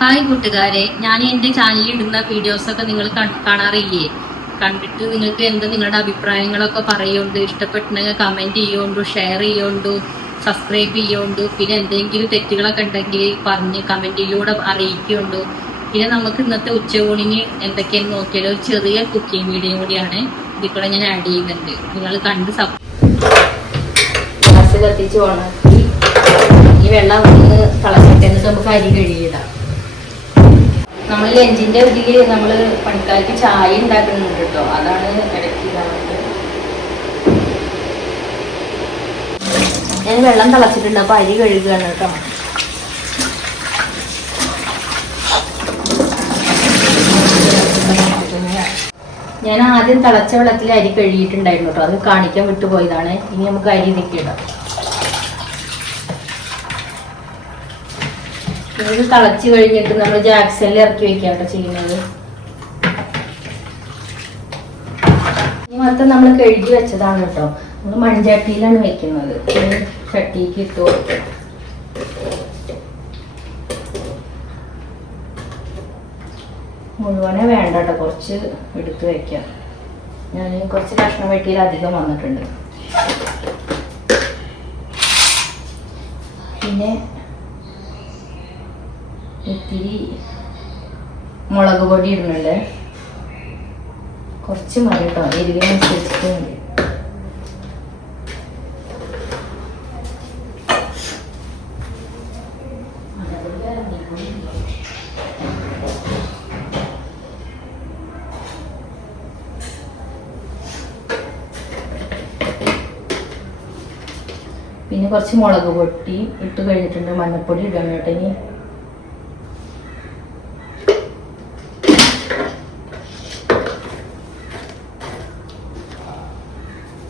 Hi കൂട്ടുകാരെ ഞാൻ എന്റെ ചാനലിൽ ഇടുന്ന വീഡിയോസ് ഒക്കെ നിങ്ങൾ കാണാറില്ലേ? കണ്ടിട്ട് നിങ്ങൾക്ക് എന്ത് നിങ്ങളുടെ അഭിപ്രായങ്ങളൊക്കെ പറയുന്നുണ്ട് ഇഷ്ടപ്പെട്ടുണ്ടെങ്കിൽ കമന്റ് ചെയ്യുന്നുണ്ടു ഷെയർ ചെയ്യുന്നുണ്ടു സബ്സ്ക്രൈബ് ചെയ്യുന്നുണ്ടു പിന്നെ എന്തെങ്കിലും തെറ്റുകളൊക്കെ ഉണ്ടെങ്കിൽ പറഞ്ഞ് കമന്റിലൂടെ അറിയിക്കുന്നുണ്ടു പിന്നെ നമുക്ക് ഇന്നത്തെ ഉച്ചയൂണിന് എന്തൊക്കെയാണ് നോക്കിയാലോ ഒരു ചെറിയ കുക്കിംഗ് വീഡിയോ കൂടിയാണ്. ഇതിൽ കൂടെ ഞാൻ ആഡ് ചെയ്യുന്നുണ്ട്. നിങ്ങൾ കണ്ട് സബ് ഗ്യാസ് കത്തിച്ച് ഈ വെള്ളം ഒന്ന് തിളച്ചിട്ട് എന്നിട്ട് നമുക്ക് അരി കഴുകിയിടാം നമ്മൾ ലഞ്ചിന്റെ ഇതിൽ നമ്മൾ പണിക്കാർക്ക് ചായ ഉണ്ടാക്കുന്നുണ്ട് കേട്ടോ അതാണ് ഇടയ്ക്ക് ഞാൻ വെള്ളം തിളച്ചിട്ടുണ്ട് അപ്പൊ അരി കഴുകുകയാണ് കേട്ടോ ഞാൻ ആദ്യം തിളച്ച വെള്ളത്തിൽ അരി കഴുകിയിട്ടുണ്ടായിരുന്നു കേട്ടോ അത് കാണിക്കാൻ വിട്ടുപോയതാണ്. ഇനി നമുക്ക് അരി നിൽക്കിടാം ഇത് തിളച്ച് കഴിഞ്ഞിട്ട് നമ്മൾ ജാക്സണിൽ ഇറക്കി വെക്കാം കേട്ടോ ചെയ്യുന്നത്. മൊത്തം നമ്മൾ കഴുകി വെച്ചതാണ് കേട്ടോ. നമ്മൾ മൺചട്ടിയിലാണ് വെക്കുന്നത്. ചട്ടിക്ക് ഇട്ടു മുഴുവനെ വേണ്ട കേട്ടോ. കുറച്ച് എടുത്തു വെക്കാം. ഞാൻ കുറച്ച് കഷ്ണം വെട്ടിയിൽ അധികം വന്നിട്ടുണ്ട്. പിന്നെ ഇത്തിരി മുളക് പൊടി ഇടുന്നുണ്ട്. കുറച്ച് മതി കേട്ടോ. എരിവിനനുസരിച്ചിട്ട് മതി. പിന്നെ കുറച്ച് മുളക് പൊട്ടി ഇട്ട് കഴിഞ്ഞിട്ടുണ്ട്. മഞ്ഞൾപ്പൊടി ഇടണം കേട്ടോ ഇനി.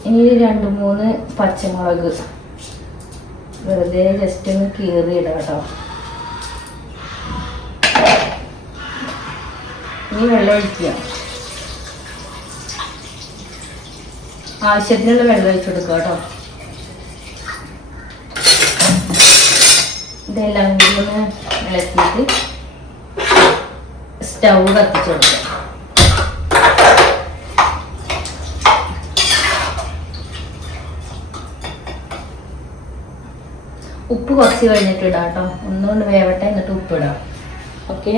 ഇനി രണ്ട് മൂന്ന് പച്ചമുളക്. വെറുതെ ജസ്റ്റ് ഒന്ന് കീറി ഇടാം കേട്ടോ. ഇനി വെള്ളം ഒഴിക്കുക. ആവശ്യത്തിനുള്ള വെള്ളം ഒഴിച്ചു കൊടുക്കുക കേട്ടോ. ഇതെല്ലാം കൂടി ഒന്ന് ഇളക്കിയിട്ട് സ്റ്റൗ കത്തിച്ചു കൊടുക്കുക. ഉപ്പ് കുറച്ച് കഴിഞ്ഞിട്ട് ഇടാം കേട്ടോ. ഒന്നുകൊണ്ട് വേവട്ടെ എന്നിട്ട് ഉപ്പ് ഇടാം. ഓക്കെ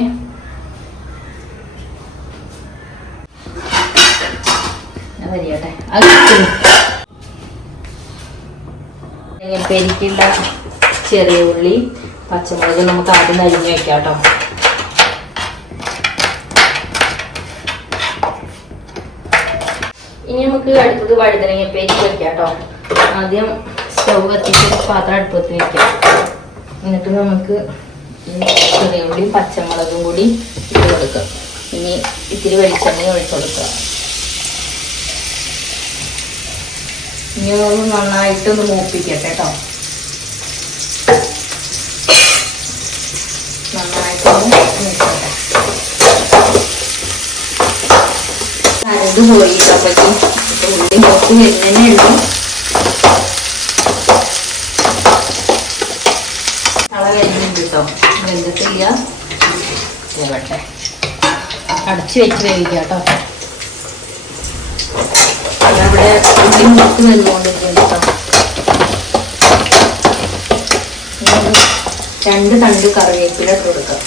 മതിയാട്ടെ അത് ചെറിയ ഉള്ളി പച്ചമുളക് നമുക്ക് ആദ്യം അരിഞ്ഞ് വെക്കാം കേട്ടോ. ഇനി നമുക്ക് അടുത്തത് വഴുതനങ്ങ പെരിക്ക് വെക്കാം കേട്ടോ. ആദ്യം സ്റ്റൗ കത്തിച്ച് പാത്രം അടുപ്പത്ത് വെക്കാം. എന്നിട്ട് നമുക്ക് ചെറിയ ഉള്ളിയും പച്ചമുളകും കൂടി ഇട്ട് കൊടുക്കാം. ഇനി ഇത്തിരി വെളിച്ചെണ്ണ ഒഴിച്ചു കൊടുക്കുക ഇനി ഒന്ന് നന്നായിട്ടൊന്ന് മൂപ്പിക്കട്ടെ കേട്ടോ. നന്നായിട്ടൊന്ന് മൂപ്പിക്കട്ടെ. കരണ്ട് പോയി അപ്പോഴേക്കും ഉള്ളി മൂത്ത് വരുന്നതന്നെ ഉള്ളൂ. വരുന്നുണ്ട് കേട്ടോ വെന്തിട്ടില്ല വേവട്ടെ അടച്ചു വെച്ച് വേവിക്കാം കേട്ടോ അവിടെ മൂത്ത് വന്നുകൊണ്ടിരിക്കുന്നു കേട്ടോ. രണ്ട് തണ്ട് കറിവേപ്പില ഇട്ട് കൊടുക്കാം.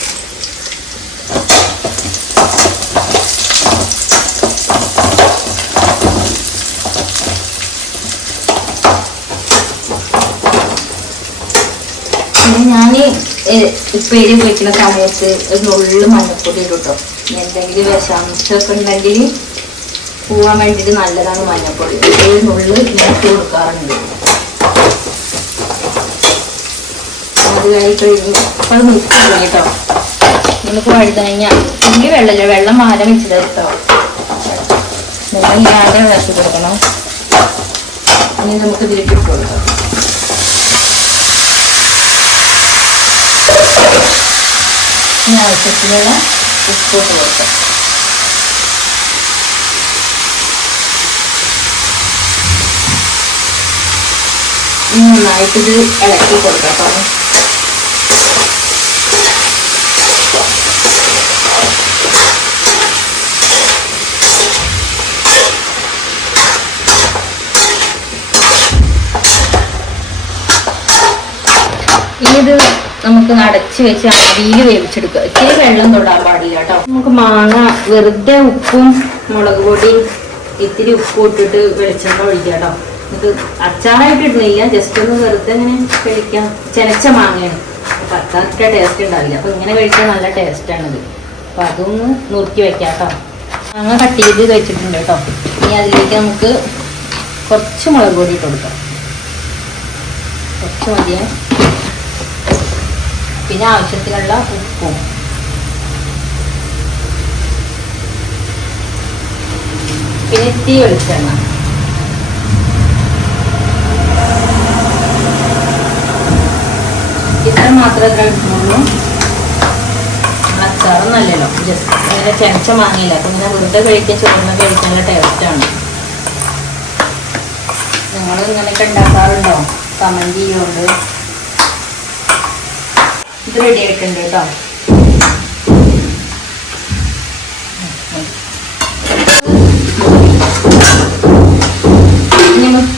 പിന്നെ ഞാൻ ഉപ്പേരി വെക്കുന്ന സമയത്ത് ഒരു നുള്ളു മഞ്ഞപ്പൊടി ഇടും കേട്ടോ ഇനി എന്തെങ്കിലും വിഷാംശമൊക്കെ ഉണ്ടെങ്കിൽ പോവാൻ വേണ്ടിയിട്ട് നല്ലതാണ് മഞ്ഞപ്പൊടി. ഒരു നുള്ളു ഞാൻ ഇട്ട് കൊടുക്കാറുണ്ട്. അത് കഴിഞ്ഞിട്ട് ഇപ്പോൾ മിക്സ് ചെയ്യും കേട്ടോ നമുക്ക് ഉള്ളി വെള്ളമില്ല. വെള്ളം മാരം വെച്ചിട്ട് കേട്ടോ വെള്ളം ഇല്ലാതെ വിളക്കി കൊടുക്കണം. ഇനി നമുക്ക് ഇതിലേക്ക് ഇട്ട് കൊടുക്കാം. ഇനി ആവശ്യത്തിനുള്ള ഉപ്പിട്ട് കൊടുക്കാം നന്നായിട്ടിത് ഇളക്കി കൊടുക്കാം ഇനി ഇത് നമുക്ക് അടച്ച് വെച്ച് ആവിയിൽ വേവിച്ചെടുക്കുക. ഇച്ചിരി വെള്ളം തൊടാൻ പാടില്ല കേട്ടോ. നമുക്ക് മാങ്ങ വെറുതെ ഉപ്പും മുളക് പൊടിയും ഇത്തിരി ഉപ്പും ഇട്ടിട്ട് വെളിച്ചെണ്ണ ഒഴിക്കുക കേട്ടോ. നമുക്ക് അച്ചാറായിട്ട് ഇടുന്നില്ല ജസ്റ്റ് ഒന്ന് വെറുതെ ഇങ്ങനെ കഴിക്കാം. ചെനച്ച മാങ്ങയാണ്. അപ്പൊ അത്ര ടേസ്റ്റ് ഉണ്ടാവില്ല. അപ്പൊ ഇങ്ങനെ കഴിച്ചാൽ നല്ല ടേസ്റ്റാണിത് അപ്പൊ അതൊന്ന് നുറുക്കി വെക്കാം കേട്ടോ. മാങ്ങ കട്ട് ചെയ്ത് വെച്ചിട്ടുണ്ട് കേട്ടോ. ഇനി അതിലേക്ക് നമുക്ക് കുറച്ച് മുളക് പൊടി ഇട്ട് കൊടുക്കാം. കുറച്ച് മതിയേ. പിന്നെ ആവശ്യത്തിനുള്ള ഉപ്പും. പിന്നെ ഇത്തിരി വെളിച്ചെണ്ണ. ഇത്ര മാത്രമേ കഴിക്കുന്നുള്ളൂ അച്ചാറൊന്നല്ലല്ലോ ജസ്റ്റ് ഇങ്ങനെ ചെനച്ച മാങ്ങിയില്ല? അപ്പൊ ഇങ്ങനെ വെറുതെ കഴിക്കുക ചോറിന് കഴിക്കാനുള്ള ടേസ്റ്റാണ് നിങ്ങളിങ്ങനെയൊക്കെ ഉണ്ടാക്കാറുണ്ടോ? കമന്റ് ചെയ്യുന്നുണ്ട് ഇത് റെഡി ആയിട്ടുണ്ട് കേട്ടോ.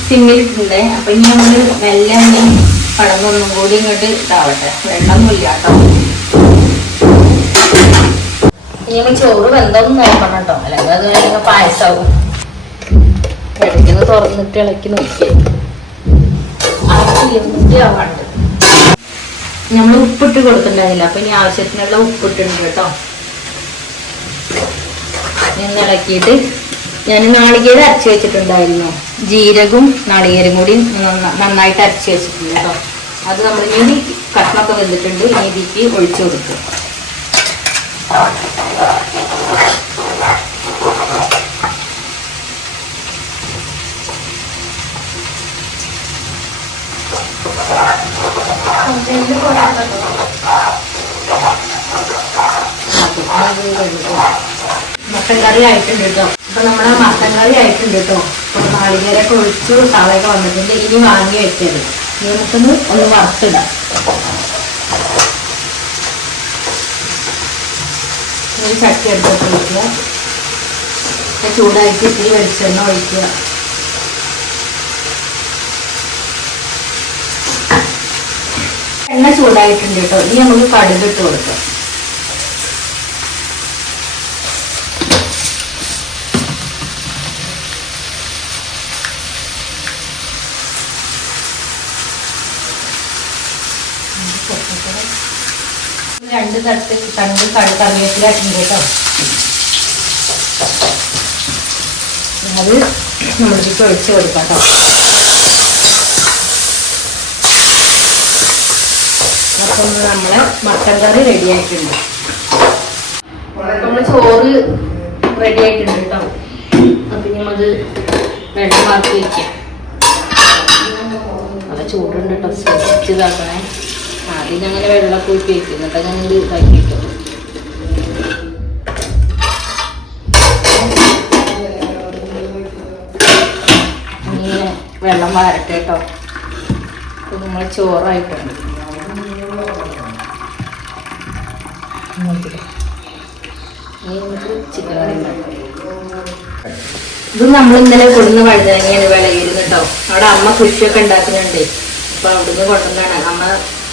സിമ്മിലിട്ടുണ്ട് അപ്പൊ ഇനി നമ്മൾ മെല്ലെ പടങ്ങൊന്നും കൂടി ഇങ്ങോട്ട് ഇതാവട്ടെ. വെള്ളമൊന്നുമില്ല കേട്ടോ. ഇനി നമ്മൾ ചോറ് വെന്തോന്ന് നോക്കണം കേട്ടോ. അല്ലെങ്കിൽ അത് പായസാവും. ഇടയ്ക്കൊന്ന് തുറന്നിട്ട് ഇളക്കി നോക്കിയേ. ഇരുന്നിട്ട് ആവാണ്ട് നമ്മൾ ഉപ്പിട്ട് കൊടുത്തിട്ടുണ്ടായില്ല അപ്പൊ ഇനി ആവശ്യത്തിനുള്ള ഉപ്പിട്ടുണ്ട് കേട്ടോ. ഇളക്കിയിട്ട് ഞാൻ നാളികേരം അരച്ച് വെച്ചിട്ടുണ്ടായിരുന്നു. ജീരകവും നാളികേരം കൂടി നന്നായിട്ട് അരച്ച് വെച്ചിട്ടുണ്ട് കേട്ടോ. അത് നമ്മൾ ഇനി കഷ്ണമൊക്കെ വെന്തിട്ടുണ്ട്. ഇനി ഇതിക്ക് ഒഴിച്ചു കൊടുക്കും. മട്ടൻ കറി ആയിട്ടുണ്ട് കേട്ടോ. അപ്പൊ നമ്മുടെ മട്ടൻ കറി ആയിട്ടുണ്ട് കേട്ടോ അപ്പൊ നാളികേരൊക്കെ ഒഴിച്ചു സാളയൊക്കെ വന്നിട്ടുണ്ട്. ഇനി വാങ്ങി വെച്ചത് ഇനി നമുക്കൊന്ന് ഒന്ന് വറുത്തിടാം. ഒരു ചട്ടി എടുത്തിട്ട് ഒഴിക്കുക. ചൂടാക്കി ഇത്തിരി വെളിച്ചെണ്ണ ഒഴിക്കുക. എണ്ണ ചൂടായിട്ടുണ്ട് കേട്ടോ. ഇനി നമുക്ക് കടുക് ഇട്ട് കൊടുക്കാം രണ്ട് രണ്ട് കടു കറിവേപ്പില ഇട്ടുണ്ട് കേട്ടോ. അത് നമ്മളിലേക്ക് ഒഴിച്ച് കൊടുക്കാം കേട്ടോ. അപ്പൊ ഒന്ന് നമ്മളെ മട്ടൻ കറി റെഡി ആയിട്ടുണ്ട്. നമ്മൾ ചോറ് റെഡി ആയിട്ടുണ്ട് കേട്ടോ അപ്പൊ നമ്മൾ വെള്ളമാക്കി വെക്കാം. നല്ല ചൂടുണ്ട് കേട്ടോ ശ്രദ്ധിച്ച് ആദ്യം ഞങ്ങൾ വെള്ളമൊക്കെ ഊറ്റി വെക്കും. എന്നിട്ട് ഞങ്ങൾ ഇതാക്കി വെള്ളം വരട്ടെ കേട്ടോ നമ്മൾ ചോറായിട്ടുണ്ട് ചിക്കൻ കറി ഇത് നമ്മൾ ഇന്നലെ കൊടുന്ന് വഴുതനങ്ങയാണ് വിളയിരുന്നു കേട്ടോ. അവിടെ അമ്മ കൃഷിയൊക്കെ ഉണ്ടാക്കുന്നുണ്ട്. അപ്പൊ അവിടുന്ന് കൊണ്ടുവന്നാണ് അമ്മ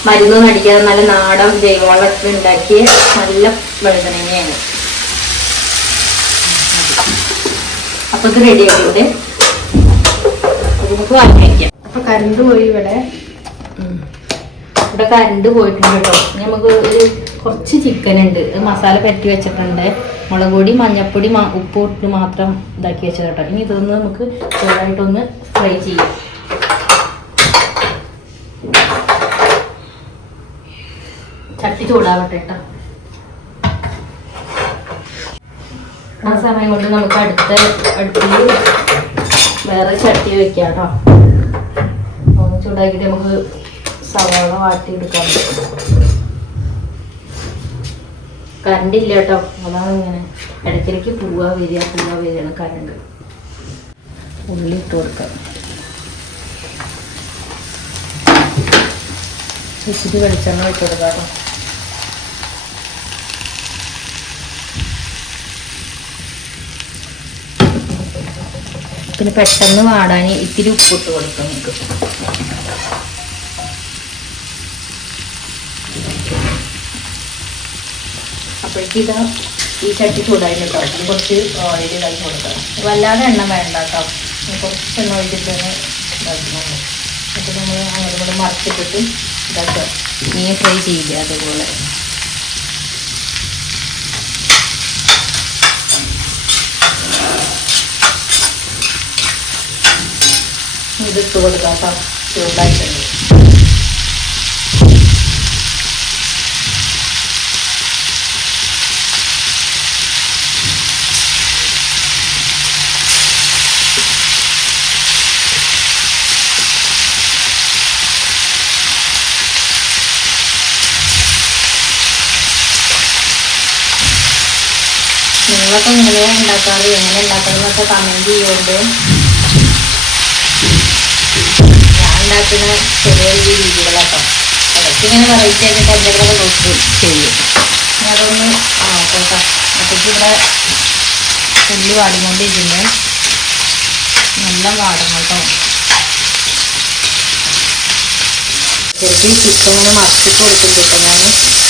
മരുന്നൊന്നും അടിക്കാതെ നല്ല നാടൻ ജൈവവളൊക്കെ ഉണ്ടാക്കിയ നല്ല വഴുതനങ്ങയാണ്. അപ്പൊ ഇത് റെഡി ആയിട്ടുണ്ട് നമുക്ക് വാങ്ങി അപ്പൊ കറണ്ട് പോയി ഇവിടെ. ഇവിടെ കറണ്ട് പോയിട്ടുണ്ട് കേട്ടോ. നമുക്ക് ഒരു കുറച്ച് ചിക്കൻ ഉണ്ട്. മസാല പരട്ടി വെച്ചിട്ടുണ്ട്. മുളക് പൊടി മഞ്ഞപ്പൊടി ഉപ്പ് ഇട്ട് മാത്രം ഇതാക്കി വെച്ചത് കേട്ടോ ഇനി ഇതൊന്ന് നമുക്ക് ചെറുതായിട്ടൊന്ന് ഫ്രൈ ചെയ്യാം. ചട്ടി ചൂടാവട്ടെ കേട്ടോ ആ സമയം കൊണ്ട് നമുക്ക് അടുത്ത അടുപ്പിൽ വേറെ ചട്ടി വെക്കാം കേട്ടോ ചൂടാക്കിയിട്ട് നമുക്ക് സവാള വാട്ടിയെടുക്കാം. കറണ്ട് ഇല്ല കേട്ടോ അതാണ് ഇങ്ങനെ. ഇടയ്ക്കിടയ്ക്ക് പോവാ വരിക പോവാ വരികയാണ് കറണ്ട് ഉള്ളി ഇട്ട് കൊടുക്കാം. ഇച്ചിരി വെളിച്ചെണ്ണ വെച്ച് കൊടുക്കാം പിന്നെ പെട്ടെന്ന് വാടാൻ ഇത്തിരി ഉപ്പിട്ട് കൊടുക്കാം നമുക്ക്. അപ്പോഴേക്ക് ഇതാ ഈ ചട്ടി ചൂടായിട്ടോ കുറച്ച് ഓയിൽ ഇതാക്കി കൊടുക്കണം. വല്ലാതെ എണ്ണ വേണ്ട കേട്ടോ കുറച്ച് എണ്ണ ഒഴിച്ചിട്ട് തന്നെ ഇതാക്കുന്നുള്ളൂ അപ്പോൾ നമ്മൾ അങ്ങോട്ടും കൂടെ മറച്ചിട്ടിട്ട് ഇതാക്കുക. മീൻ ഫ്രൈ ചെയ്യില്ല അതുപോലെ. ഇതിട്ട് കൊടുക്കാം കേട്ടോ. ചൂടായിട്ടുണ്ട്. നിങ്ങളൊക്കെ എങ്ങനെയാണ് ഉണ്ടാക്കാറ് എങ്ങനെ ഉണ്ടാക്കാറെന്നൊക്കെ കമന്റ് ചെയ്യുന്നുണ്ട്. ഞാൻ ഉണ്ടാക്കുന്ന ചെറിയ ചെറിയ രീതികളാട്ടോ. ഇടയ്ക്ക് ഇങ്ങനെ വെറൈറ്റി ആയിട്ട് എന്തെങ്കിലും നോക്കി ചെയ്യും. അതൊന്ന് കേട്ടോ അപ്പോഴേക്ക് ഇവിടെ ഉള്ളി വാടിക്കൊണ്ടിരിക്കുന്നു. നല്ല വാടണം കേട്ടോ ചെറിയ ഇതൊന്ന് മറക്കി കൊടുക്കുന്നു കേട്ടോ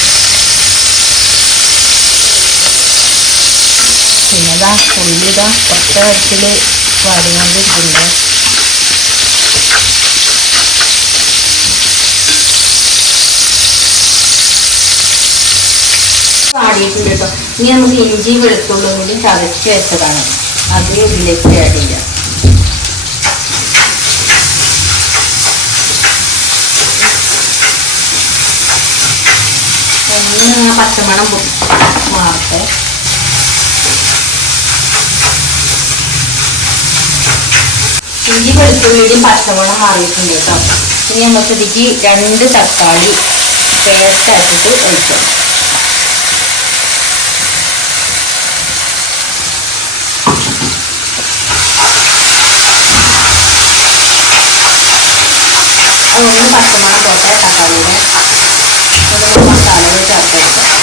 ഉള്ളിതാ ഒറ്റ വെട്ടിൽ വാടിക്കൊണ്ടിരിക്കുന്നുണ്ട് വാടിയിട്ടുണ്ട് കേട്ടോ ഇനി നമുക്ക് ഇഞ്ചി വെളുത്തുള്ളും കൂടി ചതച്ച് വെച്ചതാണ്. അത് ഇതിലേക്ക് ആഡ് ചെയ്യാം. പച്ചമണം മാറട്ടെ. ഇഞ്ചി വെളുത്തുള്ളിയുടെ പച്ചമണം മാറിയിട്ടുണ്ട് കേട്ടോ. ഇനി നമുക്ക് ഇതിക്ക് രണ്ട് തക്കാളി പേസ്റ്റ് എടുക്കാം അതൊന്ന് പച്ചമണം പോട്ടെ തക്കാളിയുടെ നമുക്ക് മസാലകൾ ചേർത്ത് കൊടുക്കാം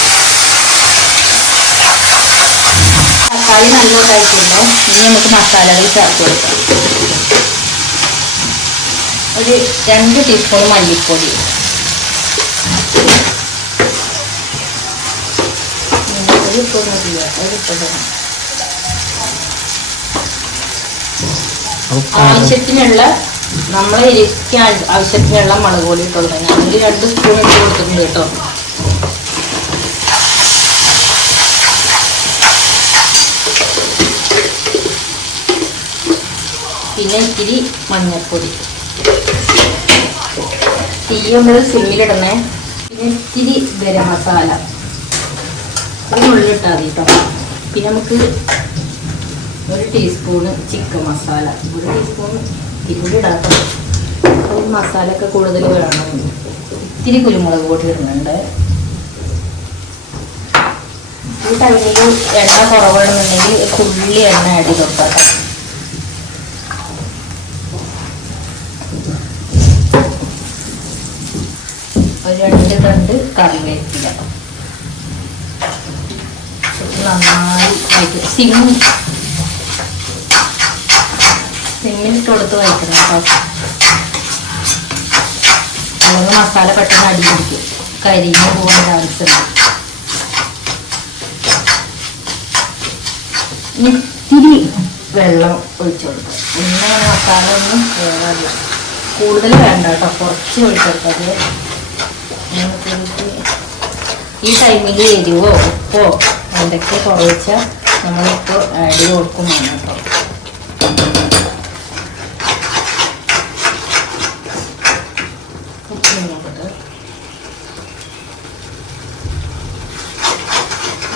തക്കാളി നല്ലോണമായിട്ടുണ്ട് ഇനി നമുക്ക് മസാലകൾ ചേർത്ത് കൊടുക്കാം. ഒരു രണ്ട് ടീസ്പൂൺ മല്ലിപ്പൊടി. ഒരു ഒരു ആവശ്യത്തിനുള്ള നമ്മളെ ആ- ആവശ്യത്തിനുള്ള മുളക് പൊടി ഇട്ട് കൊടുക്കാം ഞാനൊരു രണ്ട് സ്പൂൺ ഇട്ട് കൊടുത്തിട്ടുണ്ട് കേട്ടോ. പിന്നെ ഇത്തിരി മഞ്ഞൾപ്പൊടി. തീ നമ്മൾ സിമ്മിലിടണേ. പിന്നെ ഇത്തിരി ഗരം മസാല. ഉള്ളിട്ടാൽ മതി കേട്ടോ പിന്നെ നമുക്ക് ഒരു ടീസ്പൂണ് ചിക്കൻ മസാല ഒരു ടീസ്പൂൺ ഇടാട്ടോ. ഒരു മസാല ഒക്കെ കൂടുതൽ വേണം ഇത്തിരി കുരുമുളക് പൊടി ഇടുന്നുണ്ട്. ഈ ടൈമിൽ എണ്ണ കുറവാണെന്നുണ്ടെങ്കിൽ തുള്ളി എണ്ണ ആഡ് ചെയ്ത് കൊടുക്കാം ഒരു രണ്ട് കറിവേപ്പില നന്നായി വയ്ക്കും സിം സിമ്മിലിട്ട് കൊടുത്ത് വയ്ക്കണം അല്ലെങ്കിൽ മസാല പെട്ടെന്ന് അടി പിടിക്കും. കരിഞ്ഞ് പോകാൻ ചാൻസ് ഇത്തിരി വെള്ളം ഒഴിച്ചു കൊടുക്കുക. മസാല ഒന്നും കൂടുതൽ വേണ്ട കേട്ടോ. കുറച്ച് ഒഴിച്ചെടുത്തത് ഈ ടൈമിൽ എരിവോ ഉപ്പോ എന്തൊക്കെ കുറവച്ചാൽ നമ്മളിപ്പോൾ ആഡ് ചെയ്ത് കൊടുക്കും വേണം കേട്ടോ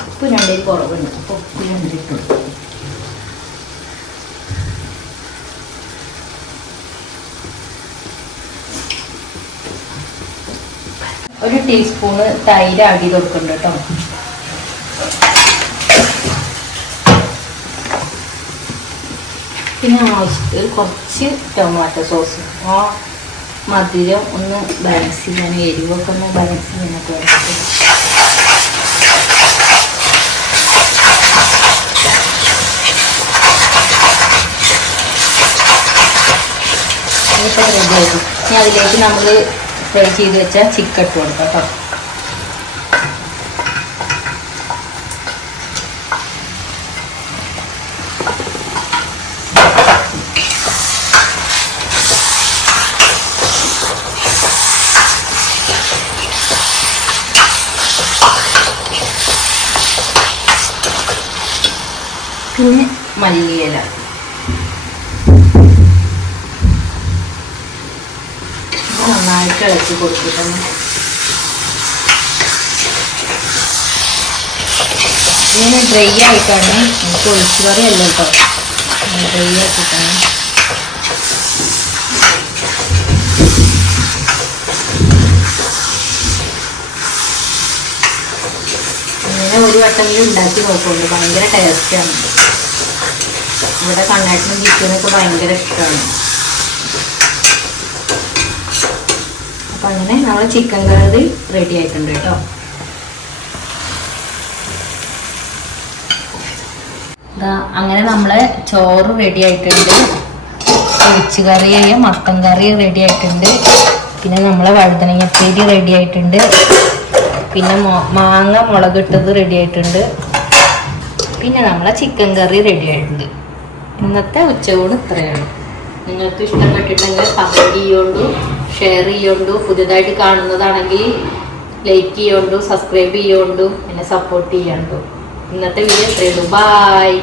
ഉപ്പ് രണ്ടേ കുറവുണ്ട്. അപ്പോൾ ഉപ്പ് രണ്ടിട്ടു ഒരു ടീസ്പൂണ് തൈര് ആടി കൊടുക്കുന്നുണ്ട് കേട്ടോ. പിന്നെ ആവശ്യത്തിൽ കുറച്ച് ടൊമാറ്റോ സോസ് ആ മധുരം ഒന്ന് ബാലൻസ് ചെയ്യാൻ എരിവൊക്കെ ഒന്ന് ബാലൻസ് ചെയ്യാനൊക്കെ ഇനിയിപ്പോൾ റെഡി ആയിട്ട് ഇനി അതിലേക്ക് നമ്മൾ ഫ്രൈ ചെയ്ത് വെച്ച ചിക്കൻ ഇട്ട് കൊടുക്കാം കേട്ടോ പിന്നെ മല്ലിയില ഇത് നന്നായിട്ട് ഇളക്കി കൊടുത്തിട്ടുണ്ട് ഇങ്ങനെ ഡ്രൈ ആയിട്ടാണ് നമുക്ക് ഒഴിച്ചു കറി കേട്ടോ ഡ്രൈ ആക്കിയിട്ടാണ് ഇങ്ങനെ ഒരു വട്ടമെങ്കിലും ഉണ്ടാക്കി നോക്കുന്നുണ്ട്. ഭയങ്കര ടേസ്റ്റാണ് ഇവിടെ കണ്ണാട്ടിനും ചിക്കനൊക്കെ ഭയങ്കര ഇഷ്ടമാണ്. അപ്പം അങ്ങനെ നമ്മളെ ചിക്കൻ കറി റെഡി ആയിട്ടുണ്ട് കേട്ടോ. അങ്ങനെ നമ്മളെ ചോറ് റെഡി ആയിട്ടുണ്ട്. ഒഴിച്ച് കറിയും മത്തൻ കറി റെഡി ആയിട്ടുണ്ട്. പിന്നെ നമ്മളെ വഴുതനങ്ങപ്പേരി റെഡി ആയിട്ടുണ്ട്. പിന്നെ മാങ്ങ മുളകിട്ടത് റെഡി ആയിട്ടുണ്ട്. പിന്നെ നമ്മളെ ചിക്കൻ കറി റെഡി ആയിട്ടുണ്ട്. ഇന്നത്തെ ഉച്ചകൂട് ഇത്രയാണ്. നിങ്ങൾക്ക് ഇഷ്ടപ്പെട്ടിട്ടുണ്ടെങ്കിൽ ചെയ്യുകൊണ്ടു ഷെയർ ചെയ്യുകൊണ്ടു പുതിയതായിട്ട് കാണുന്നതാണെങ്കിൽ ലൈക്ക് ചെയ്യുകൊണ്ടു സബ്സ്ക്രൈബ് ചെയ്യുകൊണ്ടു എന്നെ സപ്പോർട്ട് ചെയ്യാണ്ടു. ഇന്നത്തെ വീഡിയോ ഇത്രയുള്ളൂ ബായ്